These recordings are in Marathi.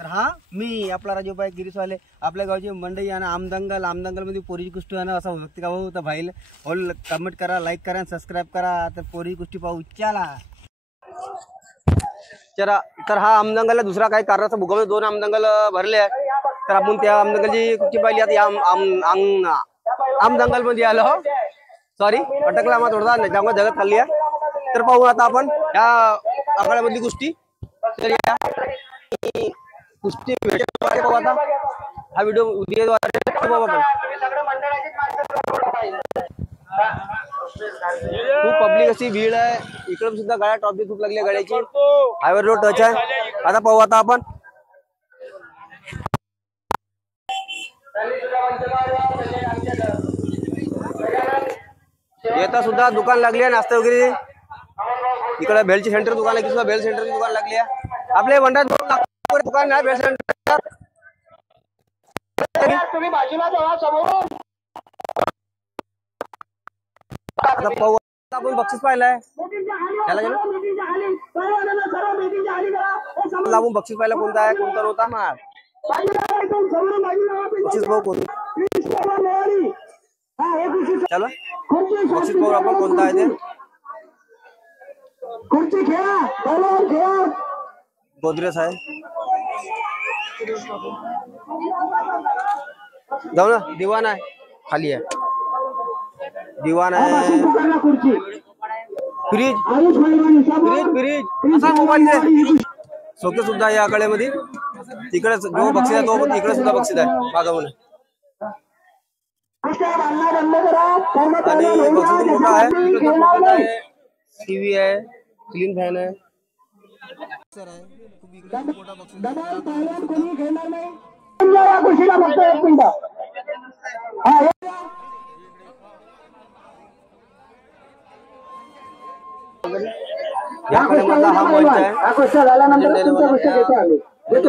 तर हा मी आपला राजूभाई गिरीशवाले आपल्या गावची मंडई आणि आमदंगल मध्ये पोरीची गोष्टी आहे ना असा व्यक्ती का भाऊ तर भाईल ऑल कमेंट करा, लाईक करा, सबस्क्राईब करा. तर पोरी गोष्टी पाहू चला. तर हा आमदंगल दुसरा काही कारणाचा भूकंप 2 आमदंगल भरले आहे. तर आपण त्या आमदंगलची कुठची पाहिली आता या आमदंगल मध्ये आलो. सॉरी अटकला मग थोडा त्यामुळे जगत खाल्ली आहे. तर पाहू आता आपण या आकड्यामधली गोष्टी. तर या गोष्टी पाहू आता हा व्हिडिओ उद्याद्वारे पाहू आपण. खूप पब्लिक अशी भीड आहे. इकडे सुद्धा गाड्या ट्रॉफिक खूप लागली आहे गाड्याची. हायवे रोड टच आहे. आता पाहू आता आपण येता सुद्धा दुकान लागली आहे नाश्ता वगैरे. इकडे बेलची सेंटर दुकान आहे. सुद्धा बेल सेंटरची दुकान लागली आहे. आपले मंडळात दुकान नाही बेल सेंटर. तुम्ही बाजूला जावा समोरून. आता पाहू आपण बक्षीस पाहिलाय त्याला आपण बक्षीस पाहिला कोणता आहे कोणता नव्हता ना. बक्षीस पाहू कोण चलो बक्षीस पाहू आपण कोणता आहे ते. गोदरेज आहे. जाऊ ना. दिवाण आहे खाली आहे. दिवाण आहे. फ्रीज असा मोबाईल सोके सुद्धा या आकड्यामध्ये. तिकडे जो बक्षीस आहे तो इकडे सुद्धा बक्षीस आहे मागवून. आणि बक्षीस मोठा आहे. टीव्ही आहे. क्लीन फॅन आहे. खूप इकडे मोठा बक्षीस या आकड्यामधला हा मंच आहे.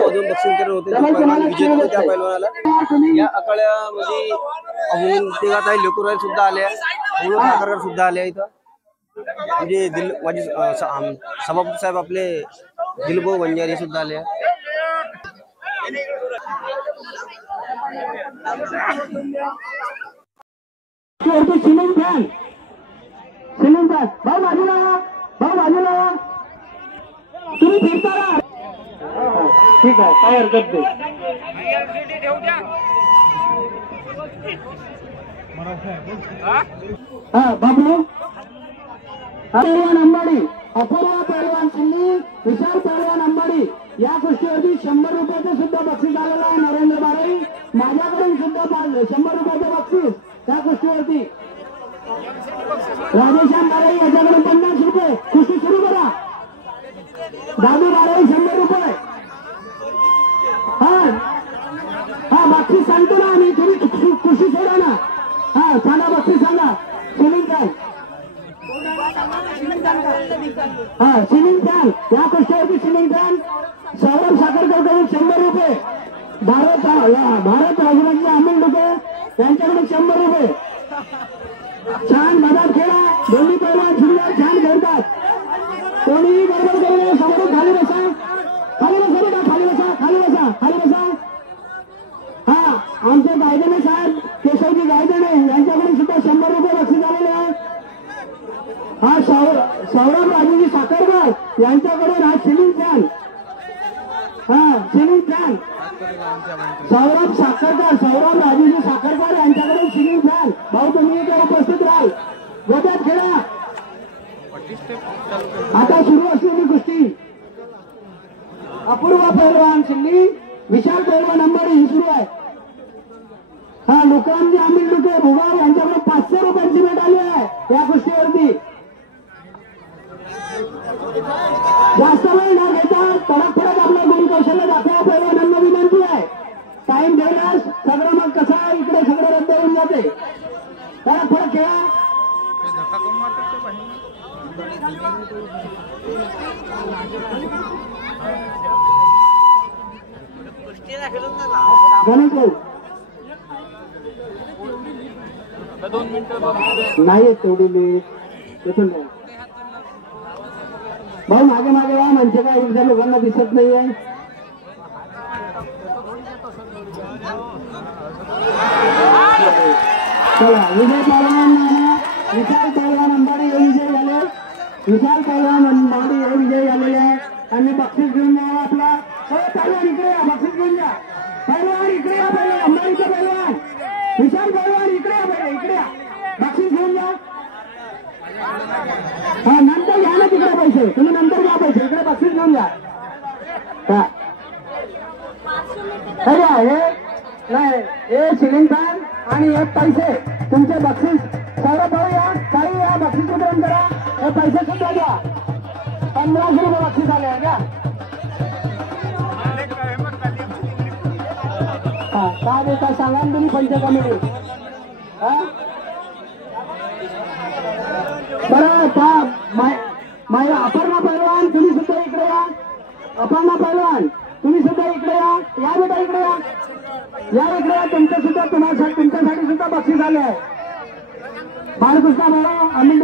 अजून बक्षीस करत होते विजय त्या पैलवानाला. या आकड्यामध्ये अजून लेकुराई सुद्धा आले आहे. सुद्धा आले इथं. म्हणजे माझे सभापती साहेब आपले दिलभाऊ वंजारी सुद्धा आले आहे. तुम्ही फिरता ठीक आहे काय हरकत नाही. हा बाबू पहलवान अंबाडी अपूर्वा पहलवान सिंधी विशाल पहलवान अंबाडी या कुस्तीवरती 100 रुपयाचं सुद्धा बक्षीस आलेलं आहे. नरेंद्र बाराई माझ्याकडून सुद्धा 100 रुपयाचं बक्षीस त्या कुस्तीवरती. राजेश्याम बाराई याच्याकडून 50 रुपये. कुस्ती सुरू करा. दादू बाराई 100 रुपये. हा बक्षीस सांगतो ना आम्ही. तुम्ही कुस्ती सोडा ना. हा सांगा बक्षीस सांगा. सिलिंग काय हा सिलिंग फॅन या कुस्तीवरती सिलिंग फॅन सौरभ साखरकर कडून 100 रुपये. भारत राजमाजी अमिल डुके यांच्याकडून 100 रुपये. छान मैदान खेळा. दोन्ही पैलवान सुंदर छान खेळतात. कोणीही गडबड करू नये. समोरून खाली बसा. खाली बसा बेटा. खाली बसा. खाली बसा. खाली बसा. हा आमचे गायदने साहेब केशवजी गायदने यांच्याकडून सुद्धा 100 रुपये बक्षीस झालेले आहे. हा सौरभ राजूजी साखरकर यांच्याकडून हा सिलिंग फॅन. हा सिलिंग फॅन सौरभ राजूजी साखरकर यांच्याकडून सिलिंग फॅन. भाऊ तुम्ही इथे उपस्थित राहाल. गोट्यात खेळा. आता सुरू असलेली कुस्ती अपूर्वा पहलवान सिंधी विशाल पहलवान अंबाडी ही सुरू आहे. हा लुकरामजी अमिल लुके भुगार यांच्याकडे 500 रुपयांची मेडल आहे या कुस्तीवरती. जास्त वेळ न घेता तडक फडक आपलं गुण कौशल्य दाखवा पैलवानांना विनंती आहे. टाइम देण्यास सगळं मग कसं आहे इकडे सगळं रद्द होऊन जाते. तडक फडक खेळा. गणेश भाऊ नाही तेवढी लेट तिथून नाही. भाऊ मागे मागे वा म्हणजे काय इथल्या लोकांना दिसत नाहीये. चला विजय पहलवान विशाल पहलवान अंबाडी हे विजय झाले. विशाल पहलवान अंबाडी हे विजय झालेले आहे. त्यांनी बक्षीस घेऊन जावं आपला. पहलवान इकडे या, बक्षीस घेऊन जा. पहलवान इकडे या, पहिले अंबाडीचे पहलवान विशाल पहलवान इकडे या, पहिले इकडे या, बक्षीस घेऊन जा. हा नंतर घ्या ना तिकडे पैसे, तुम्ही नंतर घ्या पैसे, इकडे बक्षीस घेऊन जा. हे सिलिंग फॅन आणि एक पैसे तुमचे बक्षीस सर्व काही या बक्षीस वितरण करा. हे पैसे सुद्धा द्या. 1500 रुपये बक्षीस आले आहे का? हा काय देता सांगा तुम्ही पंच कमिटी. बरं अपर्णा पहलवान तुम्ही सुद्धा इकडे या. अपर्णा पहलवान तुम्ही सुद्धा इकडे या. या बेटा इकडे या, या इकडे या. तुमच्यासाठी सुद्धा बक्षीस आले आहे. बाळकृष्ण भाऊ अमिल